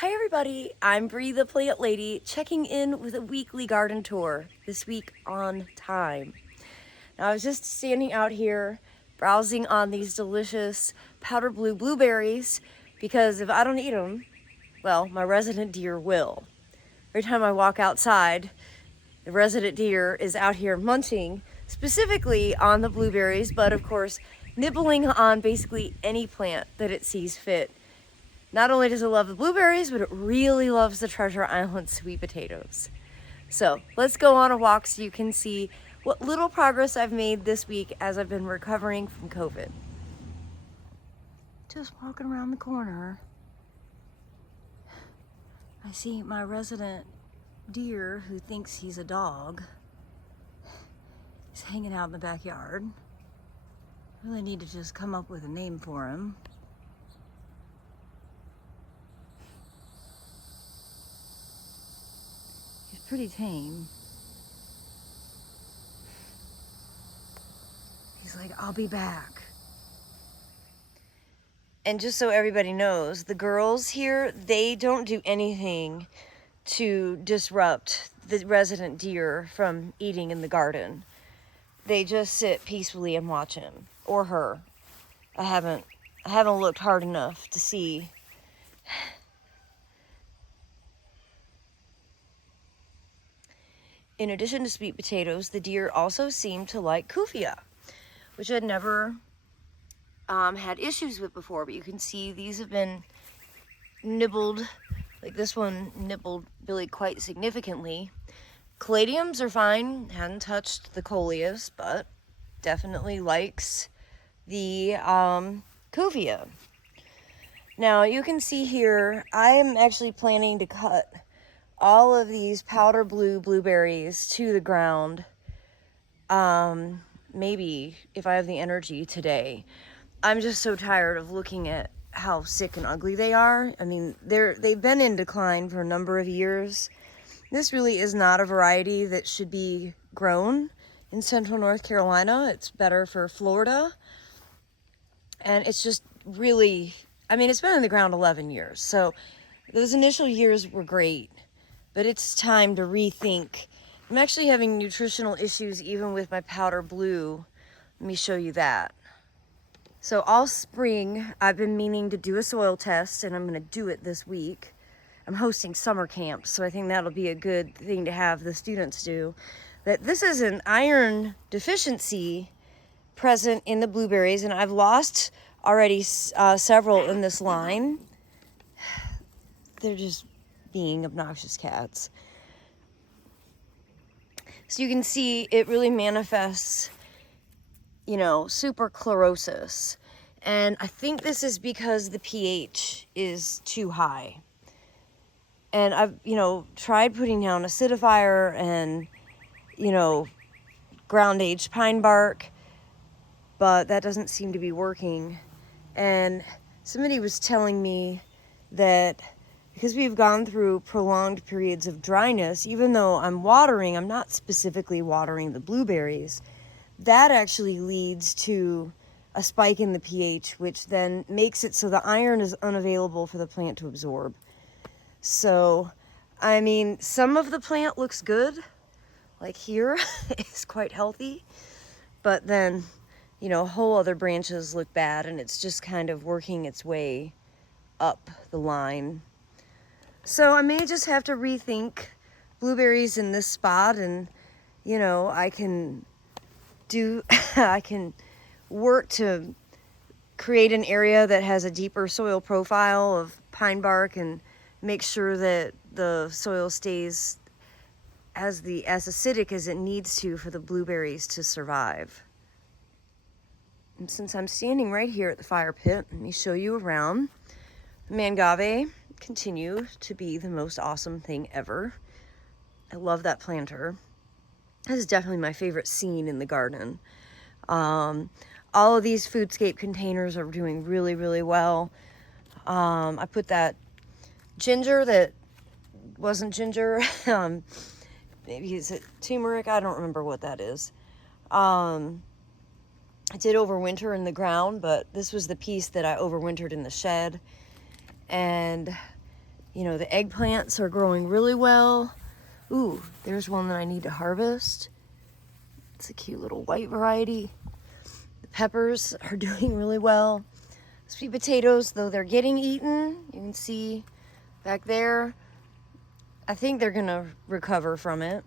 Hi everybody, I'm Bree the Plant Lady, checking in with a weekly garden tour, this week on time. Now I was just standing out here browsing on these delicious powder blue blueberries because if I don't eat them, well, my resident deer will. Every time I walk outside, the resident deer is out here munching specifically on the blueberries, but of course nibbling on basically any plant that it sees fit. Not only does it love the blueberries, but it really loves the Treasure Island sweet potatoes. So let's go on a walk so you can see what little progress I've made this week as I've been recovering from COVID. Just walking around the corner, I see my resident deer who thinks he's a dog. He's hanging out in the backyard. I really need to just come up with a name for him. He's pretty tame. He's like, I'll be back. And just so everybody knows, the girls here, they don't do anything to disrupt the resident deer from eating in the garden. They just sit peacefully and watch him or her. I haven't looked hard enough to see. In addition to sweet potatoes, the deer also seem to like kufia, which I'd never had issues with before, but you can see these have been nibbled. Like this one nibbled really quite significantly. Caladiums are fine, hadn't touched the coleus, but definitely likes the kufia. Now you can see here, I am actually planning to cut all of these powder blue blueberries to the ground. Maybe if I have the energy today. I'm just so tired of looking at how sick and ugly they are. I mean, they've been in decline for a number of years. This really is not a variety that should be grown in central North Carolina. It's better for Florida. And it's just really, I mean, it's been in the ground 11 years. So those initial years were great, but it's time to rethink. I'm actually having nutritional issues even with my powder blue. Let me show you that. So all spring, I've been meaning to do a soil test, and I'm going to do it this week. I'm hosting summer camps, so I think that'll be a good thing to have the students do. That this is an iron deficiency present in the blueberries, and I've lost already several in this line. They're just being obnoxious cats. So you can see it really manifests, you know, superchlorosis. And I think this is because the pH is too high. And I've, tried putting down acidifier and, ground aged pine bark, but that doesn't seem to be working. And somebody was telling me that because we've gone through prolonged periods of dryness, even though I'm not specifically watering the blueberries, that actually leads to a spike in the pH, which then makes it so the iron is unavailable for the plant to absorb. So, I mean, some of the plant looks good, like here, it's quite healthy, but then, whole other branches look bad, and it's just kind of working its way up the line. So I may just have to rethink blueberries in this spot, and, I can work to create an area that has a deeper soil profile of pine bark and make sure that the soil stays as acidic as it needs to for the blueberries to survive. And since I'm standing right here at the fire pit, let me show you around. The mangave continue to be the most awesome thing ever. I love that planter. This is definitely my favorite scene in the garden. All of these Foodscape containers are doing really, really well. I put that ginger that wasn't ginger. Maybe is it turmeric? I don't remember what that is. I did overwinter in the ground, but this was the piece that I overwintered in the shed. And, You know, the eggplants are growing really well. Ooh, there's one that I need to harvest. It's a cute little white variety. The peppers are doing really well. Sweet potatoes, though they're getting eaten, you can see back there, I think they're gonna recover from it.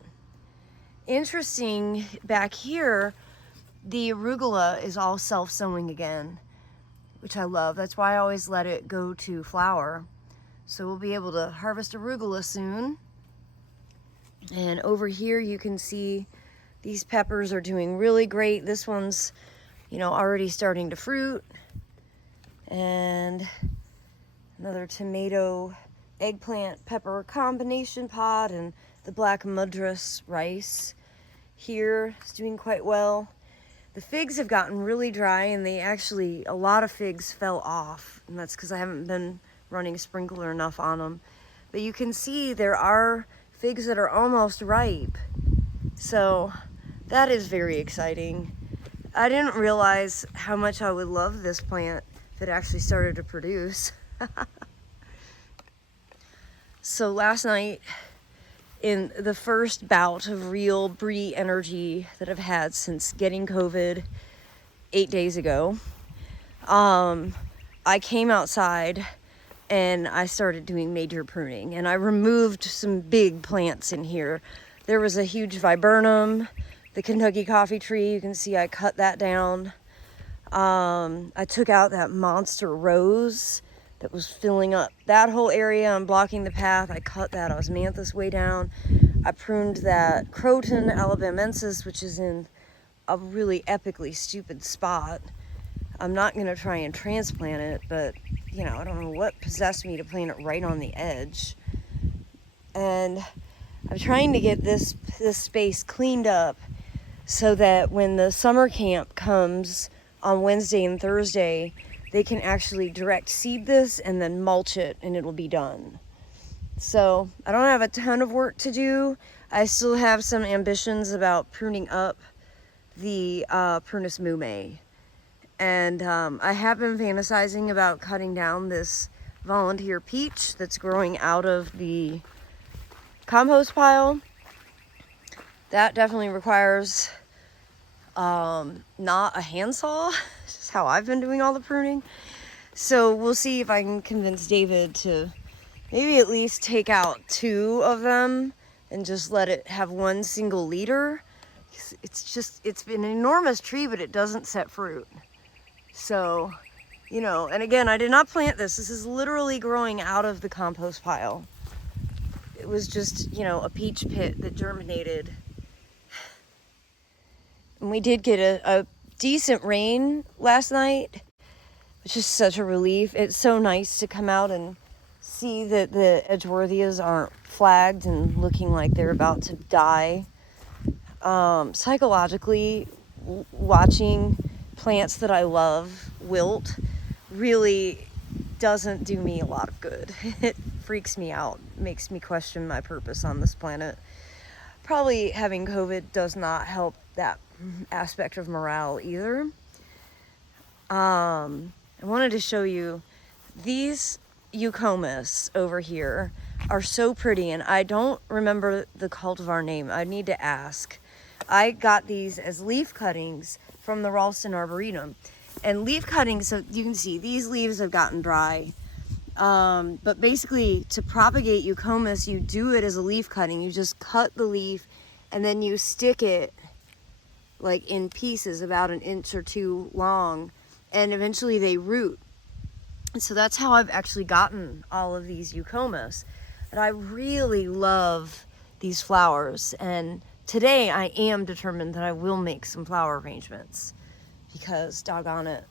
Interesting, back here, the arugula is all self-sowing again, which I love. That's why I always let it go to flower. So we'll be able to harvest arugula soon. And over here you can see these peppers are doing really great. This one's, you know, already starting to fruit. And another tomato eggplant pepper combination pot, and the black madras rice here is doing quite well. The figs have gotten really dry, and a lot of figs fell off, and that's because I haven't been running sprinkler enough on them. But you can see there are figs that are almost ripe, so that is very exciting. I didn't realize how much I would love this plant if it actually started to produce. So last night, in the first bout of real Brie energy that I've had since getting COVID 8 days ago, I came outside and I started doing major pruning, and I removed some big plants in here. There was a huge viburnum, the Kentucky coffee tree. You can see I cut that down. I took out that monster rose that was filling up that whole area and blocking the path. I cut that osmanthus way down. I pruned that Croton alabamensis, which is in a really epically stupid spot. I'm not gonna try and transplant it, but you know, I don't know what possessed me to plant it right on the edge. And I'm trying to get this space cleaned up so that when the summer camp comes on Wednesday and Thursday, they can actually direct seed this and then mulch it, and it'll be done. So I don't have a ton of work to do. I still have some ambitions about pruning up the Prunus mume. And I have been fantasizing about cutting down this volunteer peach that's growing out of the compost pile. That definitely requires not a handsaw, just how I've been doing all the pruning. So we'll see if I can convince David to maybe at least take out 2 of them and just let it have one single leader. It's been an enormous tree, but it doesn't set fruit. So, you know, and again, I did not plant this. This is literally growing out of the compost pile. It was just, you know, a peach pit that germinated. And we did get a decent rain last night, which is such a relief. It's so nice to come out and see that the Edgeworthias aren't flagged and looking like they're about to die. Psychologically, watching plants that I love wilt really doesn't do me a lot of good. It freaks me out, makes me question my purpose on this planet. Probably having COVID does not help that aspect of morale either. I wanted to show you these eucomis over here are so pretty, and I don't remember the cultivar name. I need to ask. I got these as leaf cuttings from the Ralston Arboretum. And leaf cuttings, so you can see these leaves have gotten dry. But basically, to propagate eucomis, you do it as a leaf cutting. You just cut the leaf and then you stick it like in pieces about 1 inch or 2 long, and eventually they root. And so that's how I've actually gotten all of these eucomis. And I really love these flowers, and today I am determined that I will make some flower arrangements, because doggone it,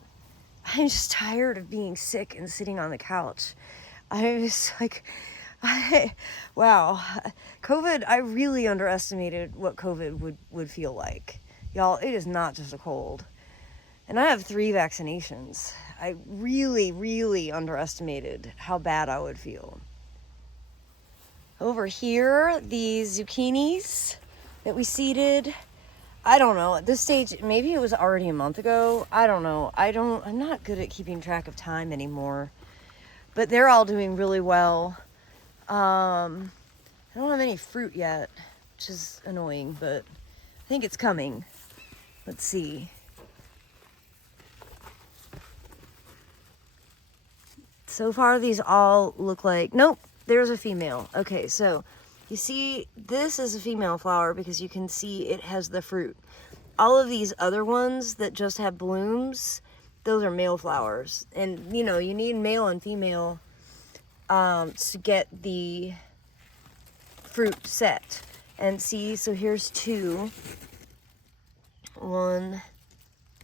I'm just tired of being sick and sitting on the couch. I was like, wow, COVID, I really underestimated what COVID would feel like. Y'all, it is not just a cold. And I have 3 vaccinations. I really, really underestimated how bad I would feel. Over here, these zucchinis that we seeded, I don't know, at this stage, maybe it was already a month ago. I don't know. I'm not good at keeping track of time anymore. But they're all doing really well. I don't have any fruit yet, which is annoying, but I think it's coming. Let's see. So far, these all look like, nope, there's a female. Okay, so you see, this is a female flower because you can see it has the fruit. All of these other ones that just have blooms, those are male flowers. And, you know, you need male and female to get the fruit set. And see, so here's 2. 1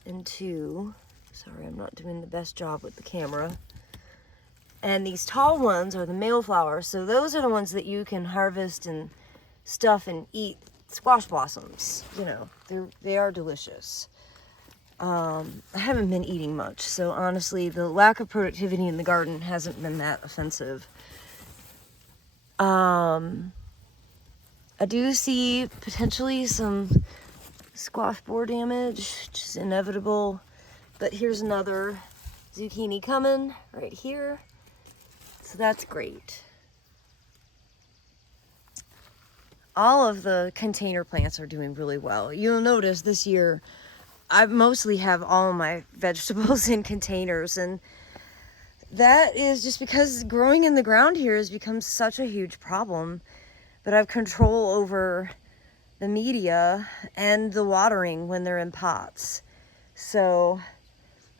and 2. Sorry, I'm not doing the best job with the camera. And these tall ones are the male flowers. So those are the ones that you can harvest and stuff and eat. Squash blossoms, you know, they are delicious. I haven't been eating much, so honestly, the lack of productivity in the garden hasn't been that offensive. I do see potentially some squash borer damage, which is inevitable. But here's another zucchini coming right here. So that's great. All of the container plants are doing really well. You'll notice this year, I mostly have all of my vegetables in containers, and that is just because growing in the ground here has become such a huge problem. But I have control over the media and the watering when they're in pots. So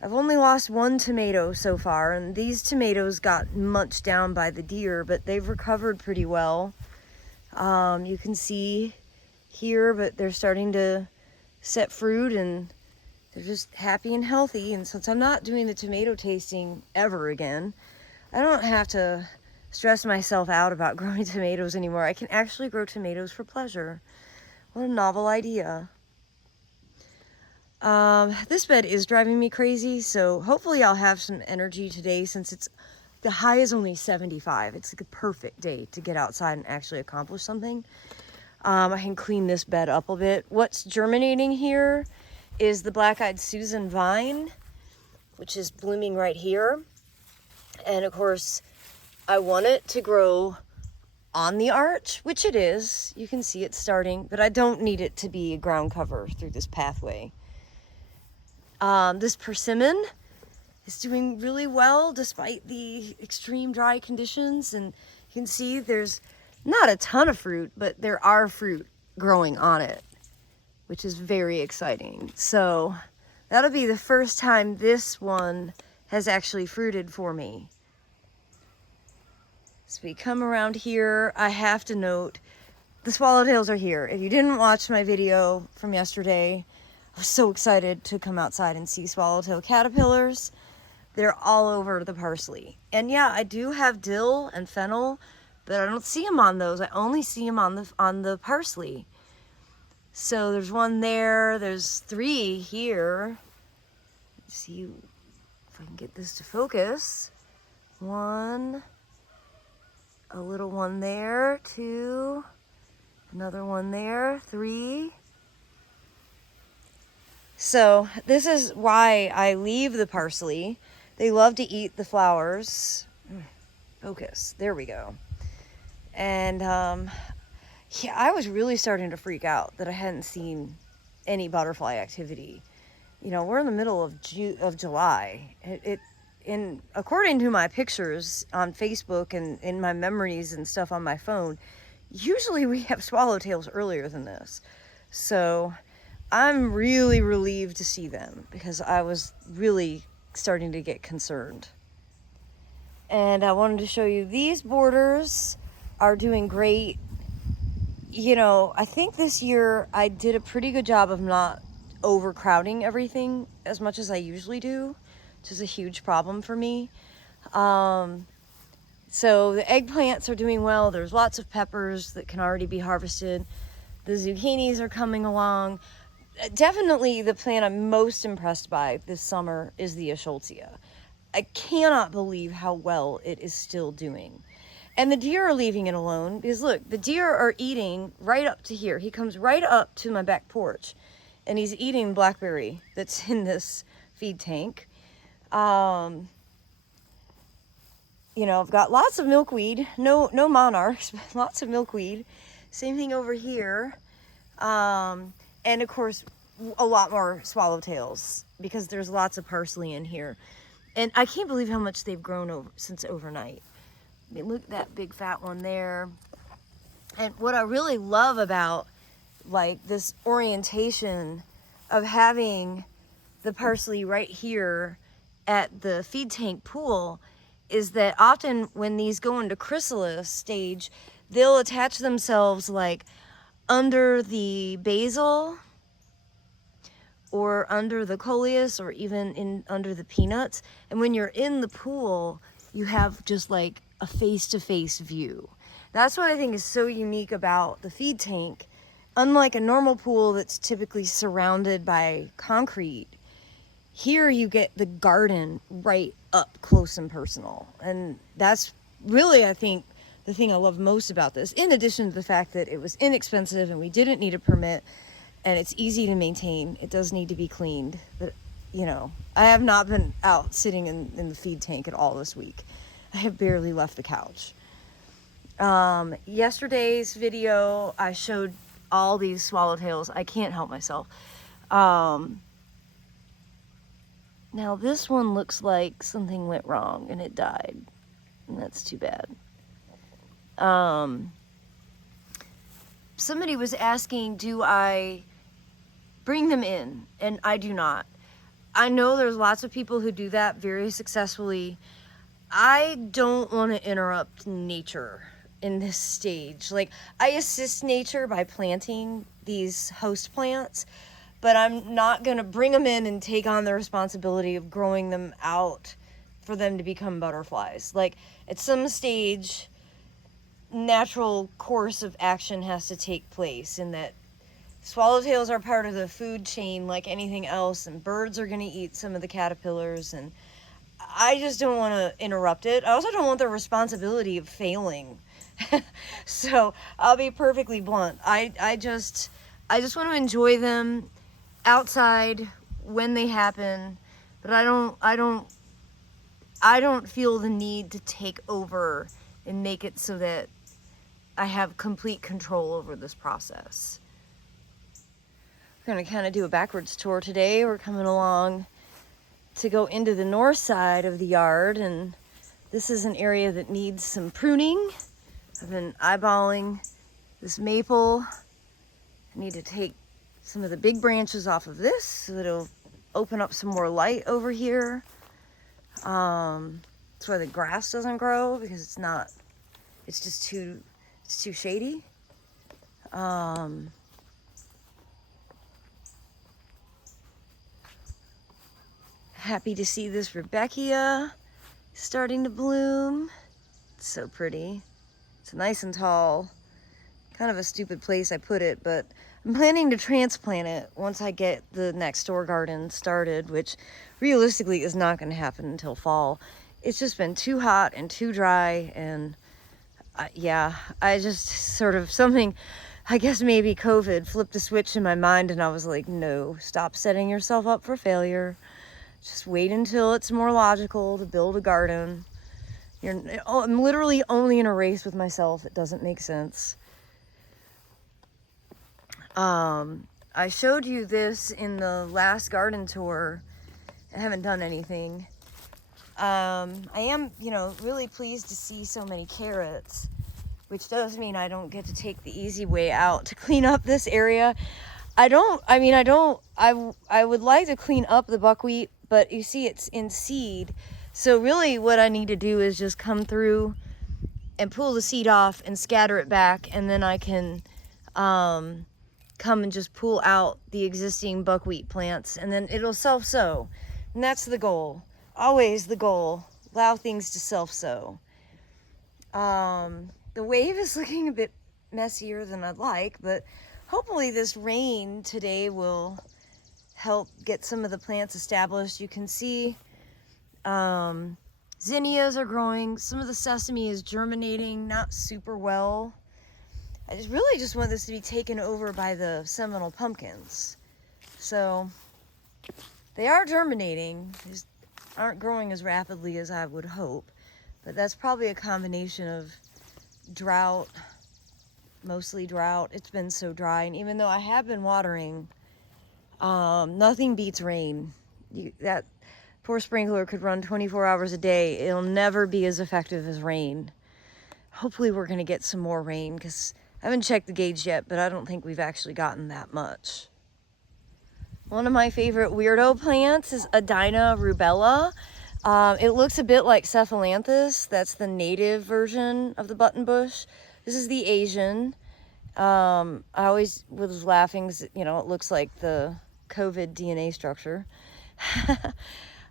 I've only lost 1 tomato so far, and these tomatoes got munched down by the deer, but they've recovered pretty well. You can see here, but they're starting to set fruit and they're just happy and healthy. And since I'm not doing the tomato tasting ever again, I don't have to stress myself out about growing tomatoes anymore. I can actually grow tomatoes for pleasure. What a novel idea. This bed is driving me crazy, so hopefully I'll have some energy today since the high is only 75. It's like a perfect day to get outside and actually accomplish something. I can clean this bed up a bit. What's germinating here is the black-eyed Susan vine, which is blooming right here. And of course, I want it to grow on the arch, which it is. You can see it starting, but I don't need it to be a ground cover through this pathway. This persimmon is doing really well despite the extreme dry conditions, and you can see there's not a ton of fruit, but there are fruit growing on it, which is very exciting. So that'll be the first time this one has actually fruited for me. So we come around here, I have to note the swallowtails are here. If you didn't watch my video from yesterday, I was so excited to come outside and see swallowtail caterpillars. They're all over the parsley. And yeah, I do have dill and fennel, but I don't see them on those. I only see them on the parsley. So there's one there, there's 3 here. Let's see if I can get this to focus. 1, a little one there, 2, another one there, 3. So this is why I leave the parsley. They love to eat the flowers. Focus, there we go. And yeah, I was really starting to freak out that I hadn't seen any butterfly activity. You know, we're in the middle of July. According to my pictures on Facebook and in my memories and stuff on my phone, usually we have swallowtails earlier than this. So I'm really relieved to see them because I was really starting to get concerned. And I wanted to show you these borders are doing great. You know, I think this year I did a pretty good job of not overcrowding everything as much as I usually do, which is a huge problem for me. So the eggplants are doing well. There's lots of peppers that can already be harvested. The zucchinis are coming along. Definitely the plant I'm most impressed by this summer is the Escholzia. I cannot believe how well it is still doing. And the deer are leaving it alone because look, the deer are eating right up to here. He comes right up to my back porch and he's eating blackberry that's in this feed tank. you know, I've got lots of milkweed, no monarchs, but lots of milkweed. Same thing over here. And of course, a lot more swallowtails because there's lots of parsley in here. And I can't believe how much they've grown since overnight. I mean, look at that big fat one there. And what I really love about like this orientation of having the parsley right here at the feed tank pool is that often when these go into chrysalis stage, they'll attach themselves like under the basil or under the coleus or even under the peanuts. And when you're in the pool, you have just like a face-to-face view. That's what I think is so unique about the feed tank. Unlike a normal pool that's typically surrounded by concrete, here you get the garden right up close and personal. And that's really, I think, the thing I love most about this, in addition to the fact that it was inexpensive and we didn't need a permit and it's easy to maintain. It does need to be cleaned. But, you know, I have not been out sitting in the feed tank at all this week. I have barely left the couch. Yesterday's video, I showed all these swallowtails. I can't help myself. Now this one looks like something went wrong and it died. And that's too bad. Somebody was asking, do I bring them in? And I do not. I know there's lots of people who do that very successfully. I don't want to interrupt nature in this stage. Like, I assist nature by planting these host plants, but I'm not going to bring them in and take on the responsibility of growing them out for them to become butterflies. Like, at some stage, natural course of action has to take place in that swallowtails are part of the food chain like anything else, and birds are going to eat some of the caterpillars, and I just don't want to interrupt it. I also don't want the responsibility of failing. So I'll be perfectly blunt. I just want to enjoy them outside when they happen, but I don't feel the need to take over and make it so that I have complete control over this process. We're going to kind of do a backwards tour today. We're coming along to go into the north side of the yard, and this is an area that needs some pruning. I've been eyeballing this maple. I need to take some of the big branches off of this so that it'll open up some more light over here. That's why the grass doesn't grow, because it's just too shady. Happy to see this Rebecca starting to bloom. It's so pretty. It's nice and tall. Kind of a stupid place I put it, but I'm planning to transplant it once I get the next door garden started, which realistically is not going to happen until fall. It's just been too hot and too dry, and I just sort of something, I guess maybe COVID flipped a switch in my mind, and I was like, no, stop setting yourself up for failure. Just wait until it's more logical to build a garden. I'm literally only in a race with myself. It doesn't make sense. I showed you this in the last garden tour. I haven't done anything. I am, really pleased to see so many carrots, which does mean I don't get to take the easy way out to clean up this area. I would like to clean up the buckwheat, but you see it's in seed. So really what I need to do is just come through and pull the seed off and scatter it back, and then I can come and just pull out the existing buckwheat plants, and then it'll self-sow. And that's the goal. Always the goal. Allow things to self-sow. The wave is looking a bit messier than I'd like, but hopefully this rain today will help get some of the plants established. You can see zinnias are growing. Some of the sesame is germinating, not super well. I really just want this to be taken over by the Seminole pumpkins. So they are germinating. They just aren't growing as rapidly as I would hope. But that's probably a combination of drought, mostly drought. It's been so dry, and even though I have been watering, nothing beats rain. That poor sprinkler could run 24 hours a day. It'll never be as effective as rain. Hopefully we're going to get some more rain, because I haven't checked the gauge yet, but I don't think we've actually gotten that much. One of my favorite weirdo plants is Adina rubella. It looks a bit like Cephalanthus. That's the native version of the button bush. This is the Asian. I always was laughing, you know, it looks like the COVID DNA structure.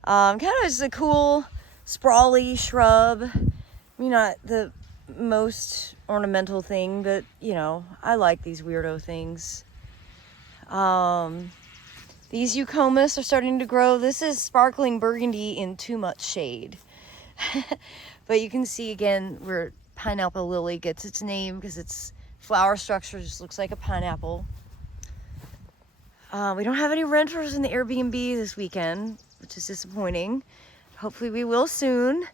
Kind of just a cool, sprawly shrub. Not the most ornamental thing, but, you know, I like these weirdo things. These eucomis are starting to grow. This is sparkling burgundy in too much shade. But you can see again where pineapple lily gets its name, because its flower structure just looks like a pineapple. We don't have any renters in the Airbnb this weekend, which is disappointing. Hopefully we will soon.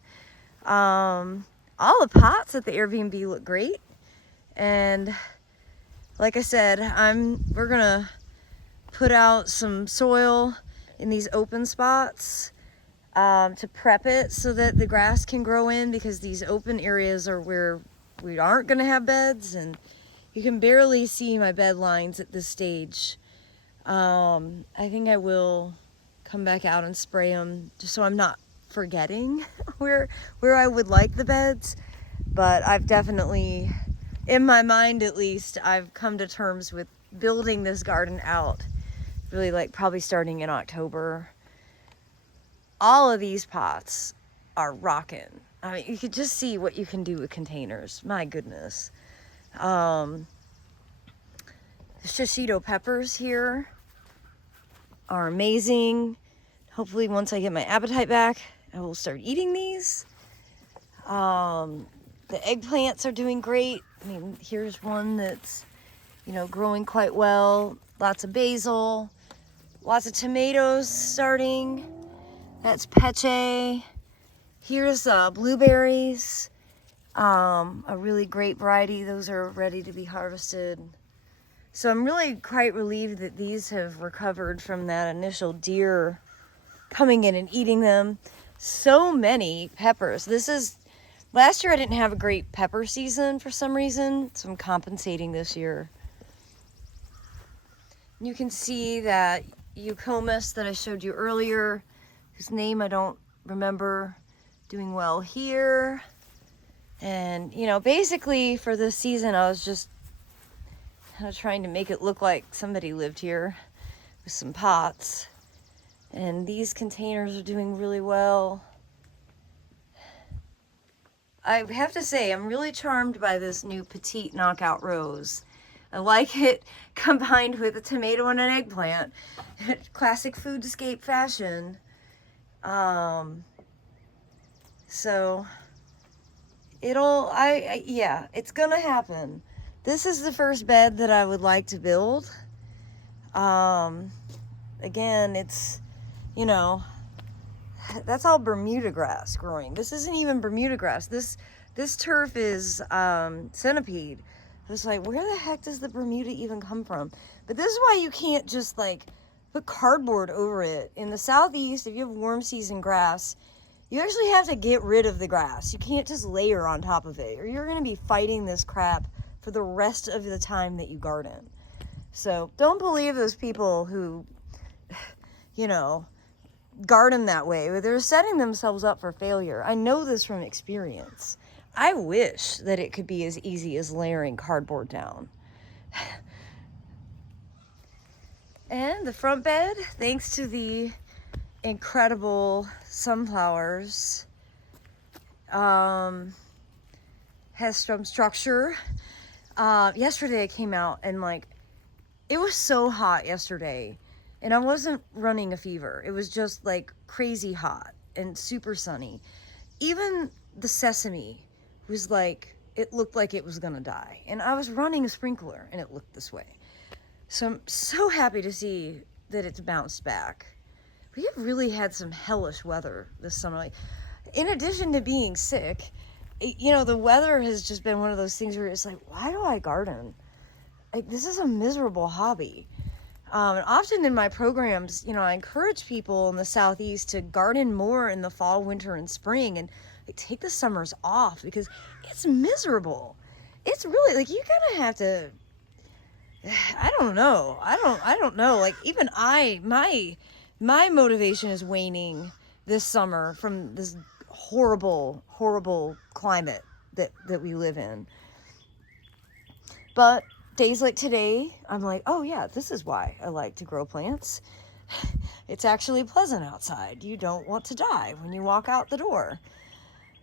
All the pots at the Airbnb look great. And like I said, we're gonna put out some soil in these open spots to prep it so that the grass can grow in, because these open areas are where we aren't gonna have beds, and you can barely see my bed lines at this stage. I think I will come back out and spray them just so I'm not forgetting where I would like the beds. But I've definitely, in my mind at least, I've come to terms with building this garden out, really, like probably starting in October. All of these pots are rocking. I mean, you could just see what you can do with containers. My goodness. The shishito peppers here are amazing. Hopefully once I get my appetite back, I will start eating these. The eggplants are doing great. I mean, here's one that's, you know, growing quite well. Lots of basil, lots of tomatoes starting. That's peche. Here's blueberries, a really great variety. Those are ready to be harvested. So I'm really quite relieved that these have recovered from that initial deer coming in and eating them. So many peppers. Last year I didn't have a great pepper season for some reason, so I'm compensating this year. You can see that eucomis that I showed you earlier, whose name I don't remember, doing well here. And, you know, basically for this season I was just kind of trying to make it look like somebody lived here with some pots. And these containers are doing really well. I have to say, I'm really charmed by this new petite knockout rose. I like it combined with a tomato and an eggplant. Classic Foodscape fashion. So yeah, it's gonna happen. This is the first bed that I would like to build. Again, it's, you know, that's all Bermuda grass growing. This isn't even Bermuda grass. This turf is centipede. I was like, where the heck does the Bermuda even come from? But this is why you can't just like put cardboard over it. In the southeast, if you have warm season grass, you actually have to get rid of the grass. You can't just layer on top of it, or you're gonna be fighting this crap for the rest of the time that you garden. So don't believe those people who, you know, garden that way. They're setting themselves up for failure. I know this from experience. I wish that it could be as easy as layering cardboard down. And the front bed, thanks to the incredible sunflowers, has some structure. Yesterday I came out and like, it was so hot yesterday, and I wasn't running a fever. It was just like crazy hot and super sunny. Even the sesame was like, it looked like it was gonna die. And I was running a sprinkler and it looked this way. So I'm so happy to see that it's bounced back. We have really had some hellish weather this summer. Like, in addition to being sick, you know, the weather has just been one of those things where it's like, why do I garden? Like, this is a miserable hobby. And often in my programs, you know, I encourage people in the Southeast to garden more in the fall, winter, and spring, and like, take the summers off because it's miserable. It's really like you kind of have to. I don't know. I don't know. Like even my motivation is waning this summer from this horrible climate that we live in. But days like today, I'm like, oh yeah, this is why I like to grow plants. It's actually pleasant outside. You don't want to die when you walk out the door.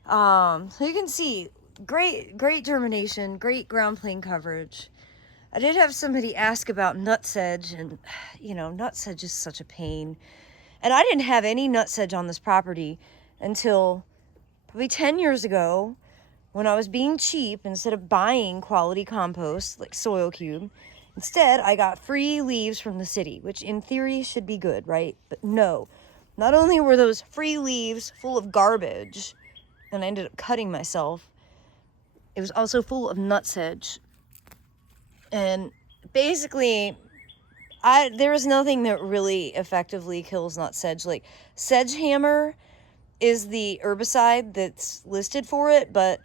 So you can see great germination, great ground plane coverage. I did have somebody ask about nutsedge, and you know, nutsedge is such a pain. And I didn't have any nutsedge on this property until probably 10 years ago when I was being cheap. Instead of buying quality compost like Soil Cube, instead I got free leaves from the city, which in theory should be good, right? But no, not only were those free leaves full of garbage, and I ended up cutting myself, it was also full of nutsedge. And basically, there is nothing that really effectively kills nutsedge. Like, sedgehammer is the herbicide that's listed for it, but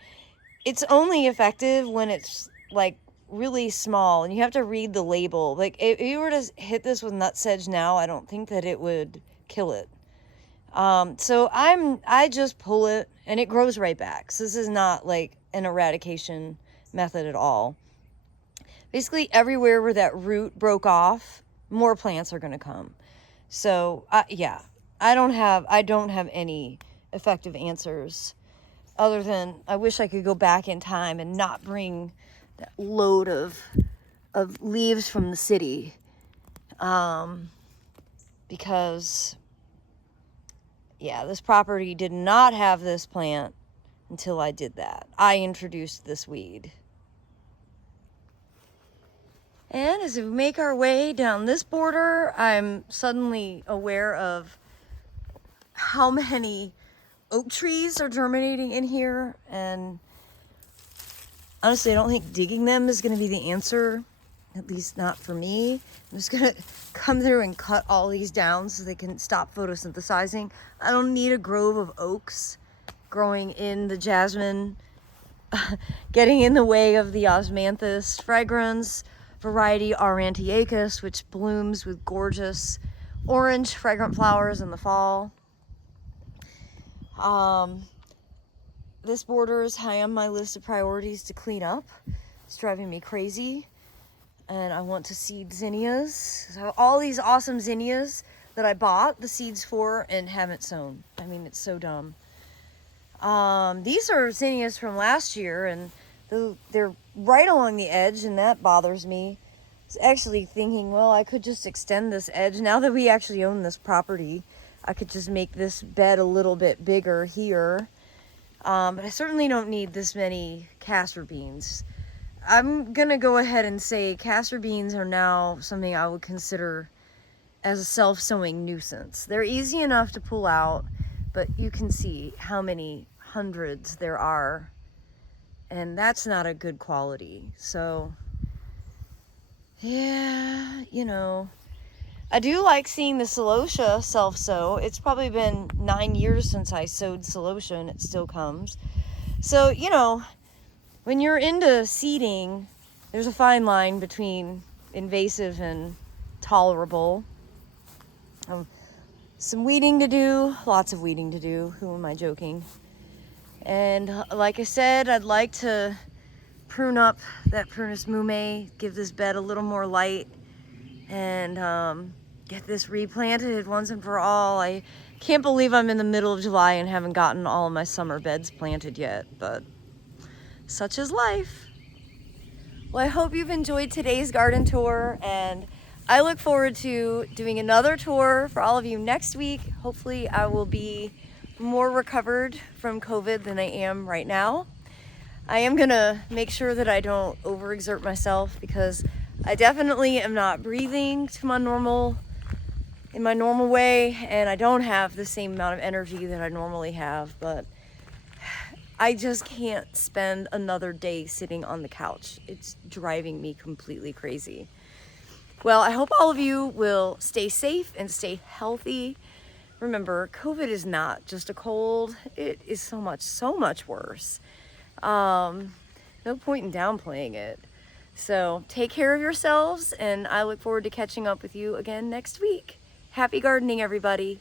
it's only effective when it's, like, really small, and you have to read the label. Like, if you were to hit this with nutsedge now, I don't think that it would kill it. So I just pull it, and it grows right back. So this is not, like, an eradication method at all. Basically, everywhere where that root broke off, more plants are going to come. So, yeah, I don't have any effective answers other than I wish I could go back in time and not bring that load of leaves from the city. Because, yeah, this property did not have this plant until I did that. I introduced this weed. And as we make our way down this border, I'm suddenly aware of how many oak trees are germinating in here. And honestly, I don't think digging them is going to be the answer, at least not for me. I'm just going to come through and cut all these down so they can stop photosynthesizing. I don't need a grove of oaks growing in the jasmine, getting in the way of the osmanthus fragrans variety aurantiacus, which blooms with gorgeous orange fragrant flowers in the fall. This border is high on my list of priorities to clean up. It's driving me crazy. And I want to seed zinnias. So all these awesome zinnias that I bought the seeds for and haven't sown. I mean, it's so dumb. These are zinnias from last year, and they're right along the edge, and that bothers me. I was actually thinking, well, I could just extend this edge. Now that we actually own this property, I could just make this bed a little bit bigger here. But I certainly don't need this many castor beans. I'm gonna go ahead and say castor beans are now something I would consider as a self-sowing nuisance. They're easy enough to pull out, but you can see how many hundreds there are, and that's not a good quality. So yeah, you know, I do like seeing the celosia self-sow. It's probably been 9 years since I sowed celosia, and it still comes. So, you know, when you're into seeding, there's a fine line between invasive and tolerable. Some weeding to do, lots of weeding to do. Who am I joking? And like I said, I'd like to prune up that Prunus mume, give this bed a little more light, and get this replanted once and for all. I can't believe I'm in the middle of July and haven't gotten all of my summer beds planted yet, but such is life. Well, I hope you've enjoyed today's garden tour, and I look forward to doing another tour for all of you next week. Hopefully I will be more recovered from COVID than I am right now. I am gonna make sure that I don't overexert myself, because I definitely am not breathing in my normal way, and I don't have the same amount of energy that I normally have, but I just can't spend another day sitting on the couch. It's driving me completely crazy. Well, I hope all of you will stay safe and stay healthy. Remember, COVID is not just a cold. It is so much worse. No point in downplaying it. So take care of yourselves, and I look forward to catching up with you again next week. Happy gardening, everybody.